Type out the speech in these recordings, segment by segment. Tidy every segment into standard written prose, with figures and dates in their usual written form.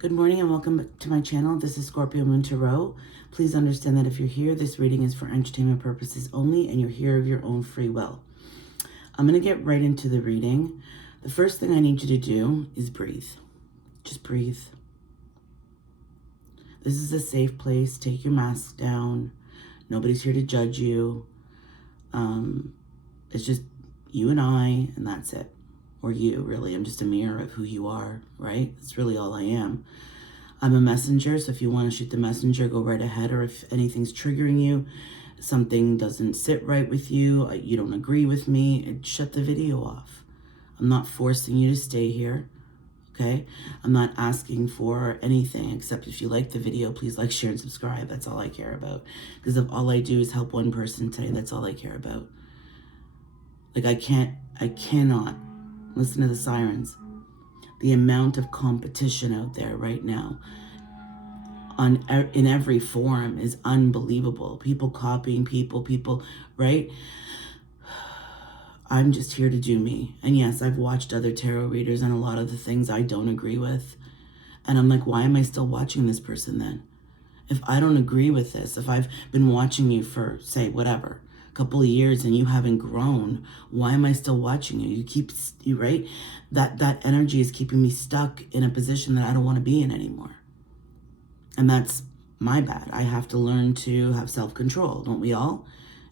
Good morning and welcome to my channel. This is Scorpio Moon Tarot. Please understand that if you're here, this reading is for entertainment purposes only and you're here of your own free will. I'm going to get right into the reading. The first thing I need you to do is breathe. Just breathe. This is a safe place. Take your mask down. Nobody's here to judge you. It's just you and that's it. Or you, really. I'm just a mirror of who you are, right? That's really all I am. I'm a messenger, so if you want to shoot the messenger, go right ahead. Or if anything's triggering you, something doesn't sit right with you, you don't agree with me, shut the video off. I'm not forcing you to stay here, okay? I'm not asking for anything, except if you like the video, please like, share, and subscribe. That's all I care about. Because if all I do is help one person today, that's all I care about. Like, I cannot. Listen to the sirens. The amount of competition out there right now in every forum is unbelievable. People copying people, right? I'm just here to do me. And yes, I've watched other tarot readers and a lot of the things I don't agree with. And I'm like, why am I still watching this person then? If I don't agree with this, if I've been watching you for, say, whatever, couple of years and you haven't grown, why am I still watching you? Right? That energy is keeping me stuck in a position that I don't want to be in anymore. And that's my bad. I have to learn to have self-control, don't we all?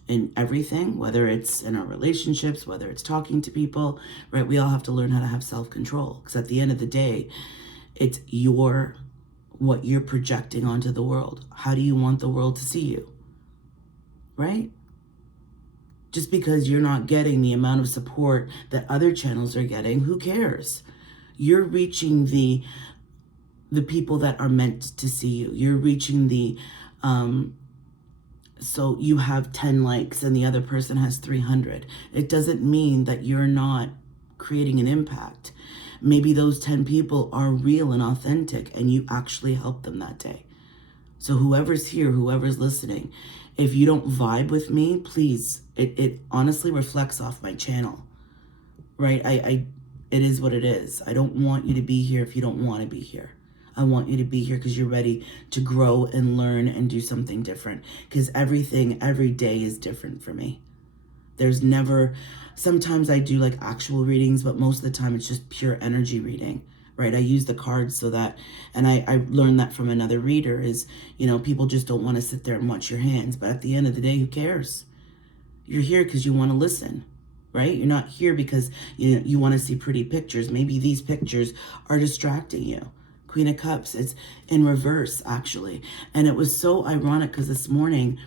In everything, whether it's in our relationships, whether it's talking to people, right? We all have to learn how to have self-control, because at the end of the day, it's what you're projecting onto the world. How do you want the world to see you? Right? Just because you're not getting the amount of support that other channels are getting, who cares? You're reaching the people that are meant to see you. You're reaching so you have 10 likes and the other person has 300. It doesn't mean that you're not creating an impact. Maybe those 10 people are real and authentic and you actually helped them that day. So whoever's here, whoever's listening, if you don't vibe with me, please, it honestly reflects off my channel, right? It is what it is. I don't want you to be here if you don't want to be here. I want you to be here because you're ready to grow and learn and do something different, because everything, every day is different for me. There's never, sometimes I do like actual readings, but most of the time it's just pure energy reading. Right, I use the cards so that, and I learned that from another reader is, people just don't want to sit there and watch your hands. But at the end of the day, who cares? You're here because you want to listen, right? You're not here because you want to see pretty pictures. Maybe these pictures are distracting you. Queen of Cups, it's in reverse, actually. And it was so ironic because this morning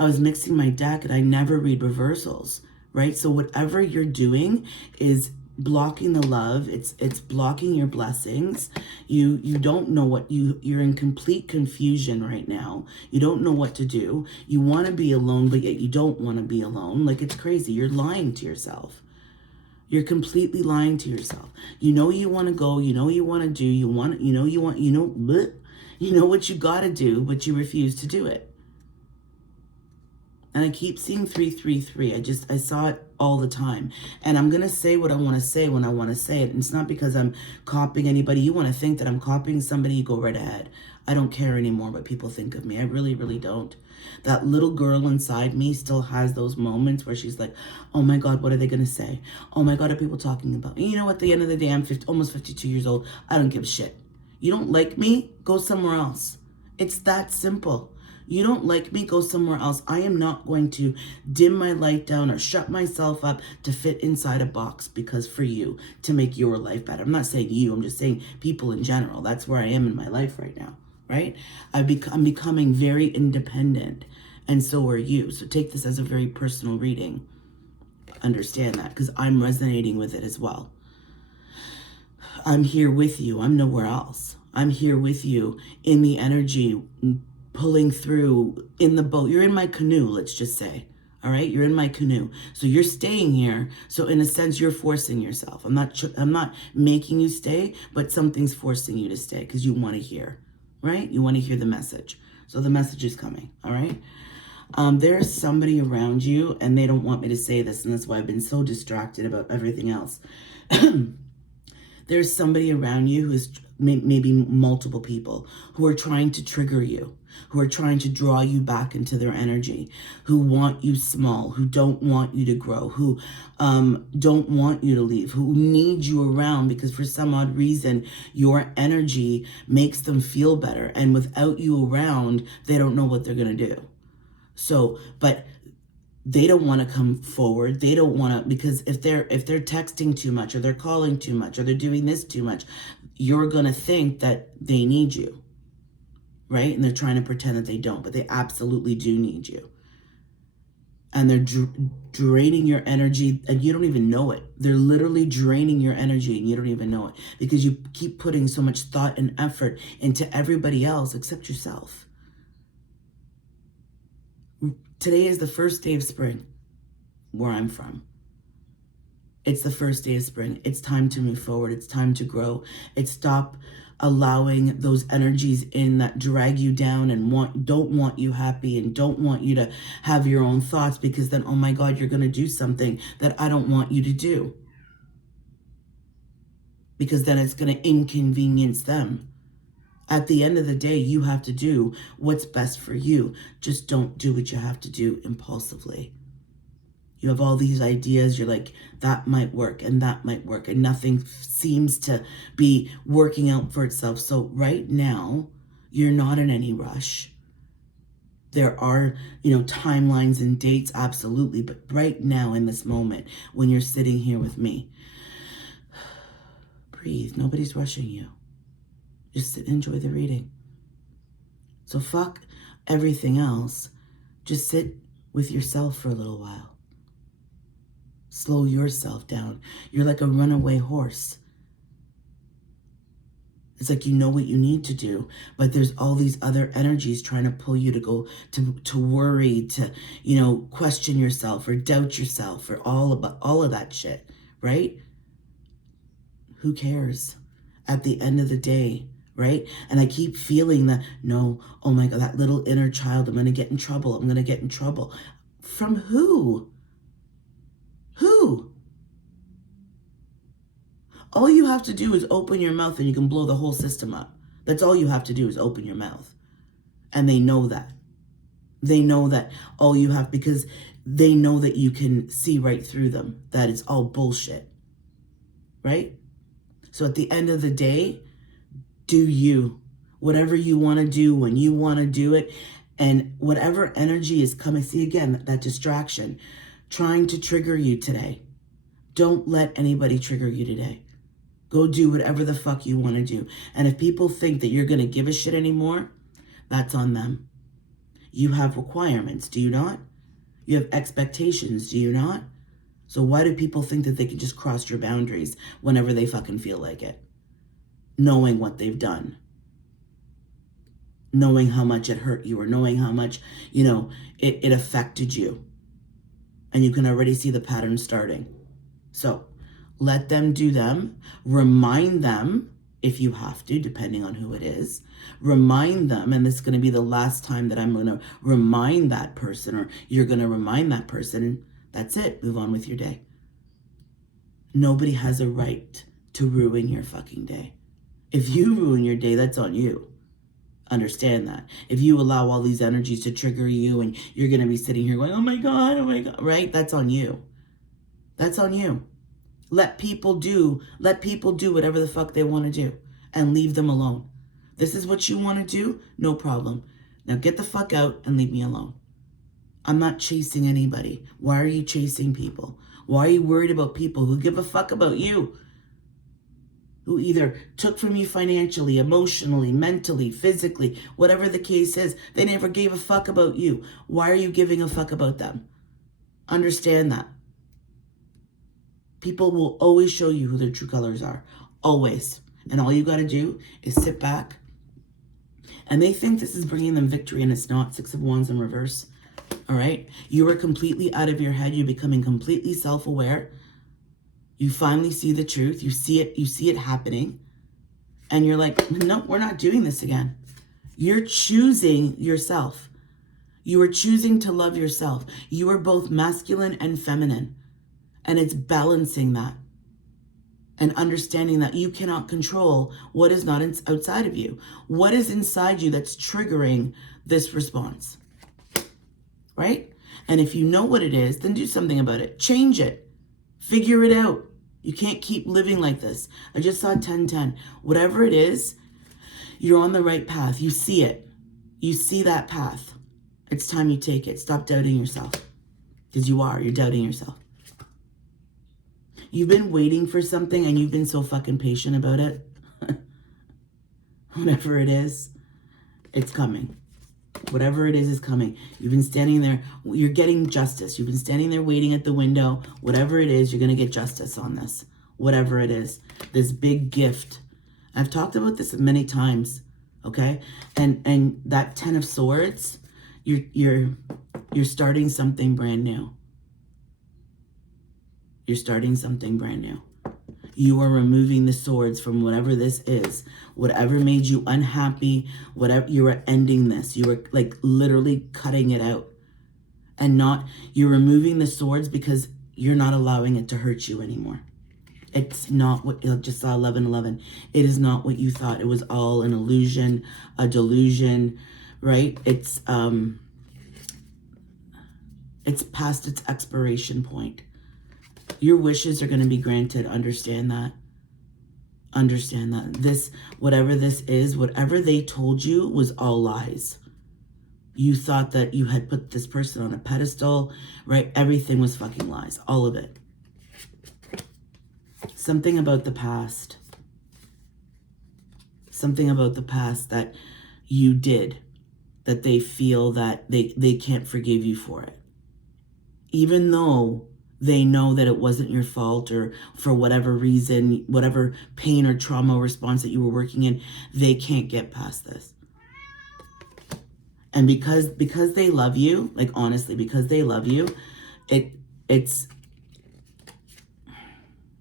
I was mixing my deck and I never read reversals, right? So whatever you're doing is blocking the love, it's blocking your blessings. You don't know what you're in complete confusion right now. You don't know what to do. You want to be alone, but yet you don't want to be alone. Like, it's crazy. You're lying to yourself. You're completely lying to yourself. You know you want to go, you know you want to do, you know what you got to do, but you refuse to do it. And I keep seeing 333. I saw it all the time. And I'm going to say what I want to say when I want to say it. And it's not because I'm copying anybody. You want to think that I'm copying somebody, you go right ahead. I don't care anymore what people think of me. I really, really don't. That little girl inside me still has those moments where she's like, oh my God, what are they going to say? Oh my God, are people talking about me? You know, at the end of the day, I'm almost 52 years old. I don't give a shit. You don't like me? Go somewhere else. It's that simple. You don't like me, go somewhere else. I am not going to dim my light down or shut myself up to fit inside a box because for you, to make your life better. I'm not saying you, I'm just saying people in general. That's where I am in my life right now, right? I'm becoming very independent, and so are you. So take this as a very personal reading. Understand that, because I'm resonating with it as well. I'm here with you. I'm nowhere else. I'm here with you in the energy, pulling through in the boat. You're in my canoe, let's just say. All right, you're in my canoe. So you're staying here. So in a sense, you're forcing yourself. I'm not making you stay, but something's forcing you to stay because you want to hear, right? You want to hear the message. So the message is coming, all right? There's somebody around you, and they don't want me to say this, and that's why I've been so distracted about everything else. There's somebody around you who's maybe multiple people who are trying to trigger you, who are trying to draw you back into their energy, who want you small, who don't want you to grow, who don't want you to leave, who need you around because for some odd reason, your energy makes them feel better. And without you around, they don't know what they're going to do. So, but they don't want to come forward. They don't want to, because if they're texting too much or they're calling too much or they're doing this too much, you're going to think that they need you, right? And they're trying to pretend that they don't, but they absolutely do need you. And they're draining your energy and you don't even know it. They're literally draining your energy and you don't even know it because you keep putting so much thought and effort into everybody else except yourself. Today is the first day of spring where I'm from. It's the first day of spring. It's time to move forward. It's time to grow. It's stop allowing those energies in that drag you down and don't want you happy and don't want you to have your own thoughts, because then, oh my God, you're going to do something that I don't want you to do. Because then it's going to inconvenience them. At the end of the day, you have to do what's best for you. Just don't do what you have to do impulsively. You have all these ideas. You're like, that might work and that might work. And nothing seems to be working out for itself. So right now, you're not in any rush. There are, timelines and dates, absolutely. But right now, in this moment, when you're sitting here with me, breathe. Nobody's rushing you. Just sit and enjoy the reading. So fuck everything else. Just sit with yourself for a little while. Slow yourself down. You're like a runaway horse. It's like you know what you need to do, but there's all these other energies trying to pull you to go to worry, to question yourself or doubt yourself or all of that shit, right? Who cares? At the end of the day, right? And I keep feeling that, no, oh my God, that little inner child, I'm going to get in trouble. I'm going to get in trouble. From who? Who? All you have to do is open your mouth and you can blow the whole system up. That's all you have to do is open your mouth. And they know that. They know that all you have, because they know that you can see right through them, that it's all bullshit. Right? So at the end of the day, do you. Whatever you want to do when you want to do it. And whatever energy is coming, see again, that distraction, trying to trigger you today. Don't let anybody trigger you today. Go do whatever the fuck you want to do. And if people think that you're going to give a shit anymore, that's on them. You have requirements, do you not? You have expectations, do you not? So why do people think that they can just cross your boundaries whenever they fucking feel like it? Knowing what they've done. Knowing how much it hurt you, or knowing how much, it affected you. And you can already see the pattern starting. So let them do them. Remind them, if you have to, depending on who it is. Remind them, and this is going to be the last time that I'm going to remind that person, or you're going to remind that person, and that's it. Move on with your day. Nobody has a right to ruin your fucking day. If you ruin your day, that's on you. Understand that. If you allow all these energies to trigger you and you're going to be sitting here going, oh my God, right? That's on you. That's on you. Let people do whatever the fuck they want to do and leave them alone. This is what you want to do? No problem. Now get the fuck out and leave me alone. I'm not chasing anybody. Why are you chasing people? Why are you worried about people who give a fuck about you? Who either took from you financially, emotionally, mentally, physically, whatever the case is. They never gave a fuck about you. Why are you giving a fuck about them? Understand that. People will always show you who their true colors are. Always. And all you got to do is sit back. And they think this is bringing them victory, and it's not. 6 of Wands in reverse. All right? You are completely out of your head. You're becoming completely self-aware. You finally see the truth. You see it happening. And you're like, no, we're not doing this again. You're choosing yourself. You are choosing to love yourself. You are both masculine and feminine. And it's balancing that. and understanding that you cannot control what is not outside of you. What is inside you that's triggering this response, right? And if you know what it is, then do something about it. Change it. Figure it out. You can't keep living like this. I just saw 1010. Whatever it is, you're on the right path. You see it. You see that path. It's time you take it. Stop doubting yourself. Because you're doubting yourself. You've been waiting for something and you've been so fucking patient about it. Whatever it is, it's coming. Whatever it is coming. You've been standing there. You're getting justice. You've been standing there waiting at the window. Whatever it is, you're going to get justice on this. Whatever it is. This big gift. I've talked about this many times. Okay? And that 10 of Swords, you're starting something brand new. You're starting something brand new. You are removing the swords from whatever this is. Whatever made you unhappy, whatever, you are ending this. You are like literally cutting it out. And you're removing the swords because you're not allowing it to hurt you anymore. It's not what, you just saw 11:11. It is not what you thought. It was all an illusion, a delusion, right? It's past its expiration point. Your wishes are going to be granted. Understand that. Understand that. This, whatever this is, whatever they told you was all lies. You thought that you had put this person on a pedestal, right? Everything was fucking lies. All of it. Something about the past. Something about the past that you did, that they feel that they can't forgive you for it. Even though they know that it wasn't your fault, or for whatever reason, whatever pain or trauma response that you were working in, they can't get past this. And because they love you, like honestly, because they love you, it's,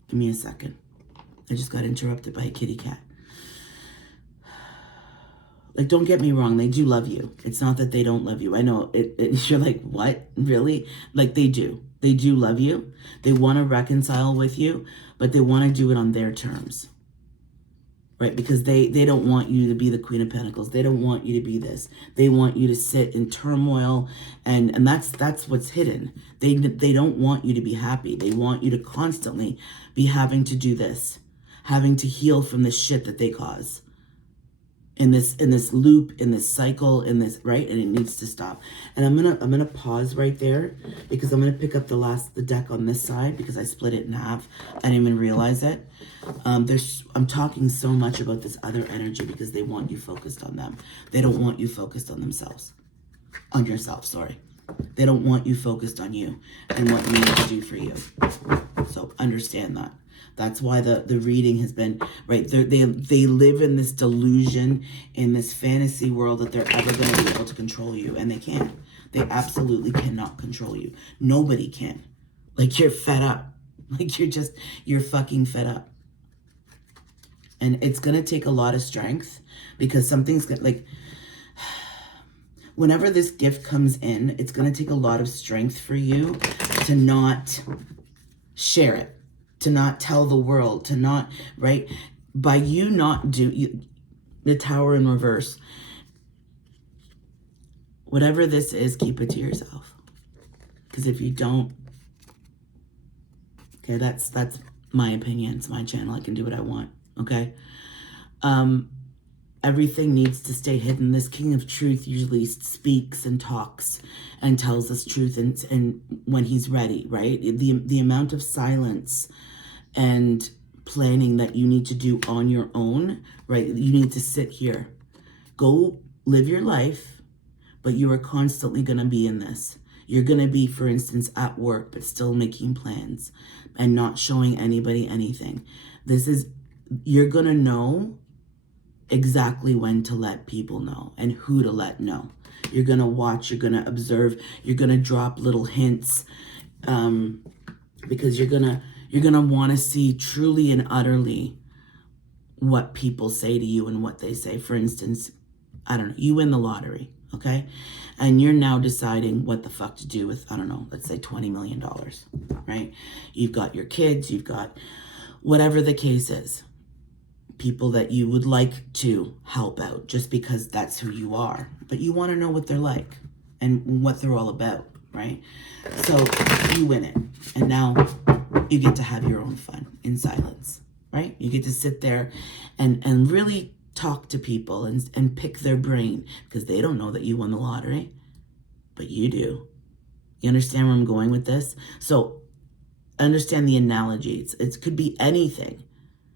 give me a second. I just got interrupted by a kitty cat. Like, don't get me wrong, they do love you. It's not that they don't love you. I know, you're like, what? Really? Like, they do. They do love you. They want to reconcile with you, but they want to do it on their terms. Right? Because they don't want you to be the Queen of Pentacles. They don't want you to be this. They want you to sit in turmoil, and that's what's hidden. They don't want you to be happy. They want you to constantly be having to do this, having to heal from the shit that they cause. In this loop, in this cycle, in this, right? And it needs to stop. And I'm gonna pause right there because I'm gonna pick up the deck on this side because I split it in half. I didn't even realize it. I'm talking so much about this other energy because they want you focused on them. They don't want you focused on themselves. On yourself, sorry. They don't want you focused on you and what you need to do for you. So understand that. That's why the reading has been, right, they live in this delusion, in this fantasy world that they're ever going to be able to control you, and they can't. They absolutely cannot control you. Nobody can. Like, you're fed up. Like, you're fucking fed up. And it's going to take a lot of strength because something's going to, like, whenever this gift comes in, it's going to take a lot of strength for you to not share it. To not tell the world, to not, right? By you not the Tower in reverse. Whatever this is, keep it to yourself. Because if you don't, okay, that's my opinion. It's my channel. I can do what I want, okay? Everything needs to stay hidden. This King of Truth usually speaks and talks and tells us truth and when he's ready, right? The amount of silence and planning that you need to do on your own, right? You need to sit here. Go live your life, but you are constantly going to be in this. You're going to be, for instance, at work, but still making plans and not showing anybody anything. You're going to know exactly when to let people know and who to let know. You're going to watch, you're going to observe, you're going to drop little hints because you're going to want to see truly and utterly what people say to you and what they say. For instance, I don't know, you win the lottery, okay? And you're now deciding what the fuck to do with, I don't know, let's say $20 million, right? You've got your kids, you've got whatever the case is, people that you would like to help out just because that's who you are, but you want to know what they're like and what they're all about, right? So you win it, and now you get to have your own fun in silence, right? You get to sit there and really talk to people and pick their brain, because they don't know that you won the lottery, but you do. You understand where I'm going with this? So understand the analogy. It could be anything.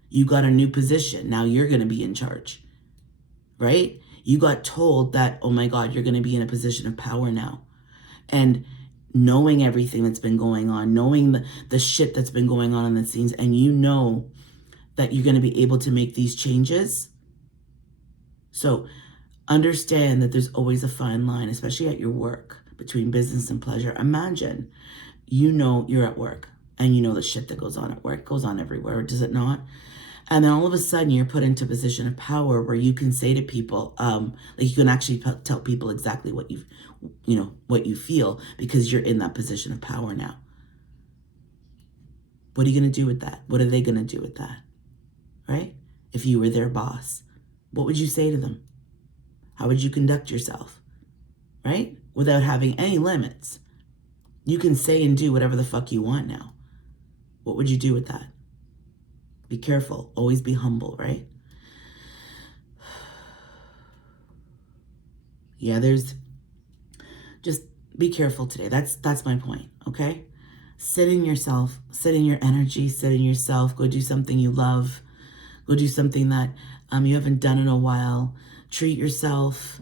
You got a new position. Now you're going to be in charge, right? You got told that, oh my God, you're going to be in a position of power now. And knowing everything that's been going on, knowing the shit that's been going on in the scenes, and you know that you're going to be able to make these changes. So understand that there's always a fine line, especially at your work, between business and pleasure. Imagine, you know, you're at work and you know the shit that goes on at work goes on everywhere, does it not? And then all of a sudden you're put into a position of power where you can say to people, like you can actually tell people exactly what what you feel, because you're in that position of power now. What are you going to do with that? What are they going to do with that? Right? If you were their boss, what would you say to them? How would you conduct yourself? Right? Without having any limits. You can say and do whatever the fuck you want now. What would you do with that? Be careful. Always be humble, right? Yeah, just be careful today. That's my point, okay? Sit in yourself, sit in your energy, sit in yourself. Go do something you love. Go do something that you haven't done in a while. Treat yourself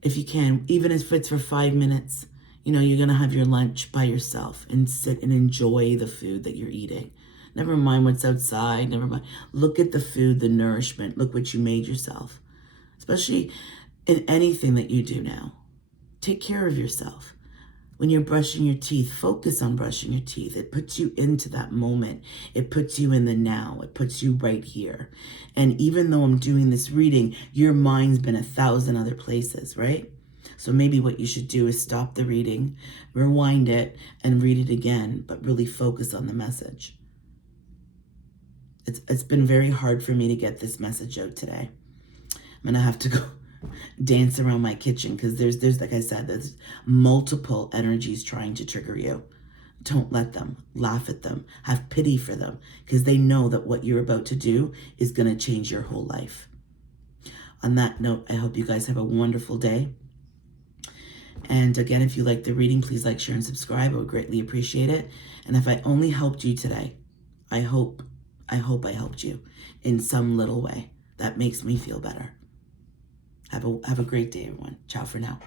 if you can, even if it's for 5 minutes. You know, you're going to have your lunch by yourself and sit and enjoy the food that you're eating. Never mind what's outside. Never mind. Look at the food, the nourishment. Look what you made yourself. Especially in anything that you do now. Take care of yourself. When you're brushing your teeth, focus on brushing your teeth. It puts you into that moment. It puts you in the now. It puts you right here. And even though I'm doing this reading, your mind's been 1,000 other places, right? So maybe what you should do is stop the reading, rewind it, and read it again, but really focus on the message. It's been very hard for me to get this message out today. I'm going to have to go dance around my kitchen, because there's like I said, there's multiple energies trying to trigger you. Don't let them. Laugh at them. Have pity for them, because they know that what you're about to do is going to change your whole life. On that note, I hope you guys have a wonderful day. And again, if you like the reading, please like, share, and subscribe. I would greatly appreciate it. And if I only helped you today, I hope I helped you in some little way. That makes me feel better. Have a great day, everyone. Ciao for now.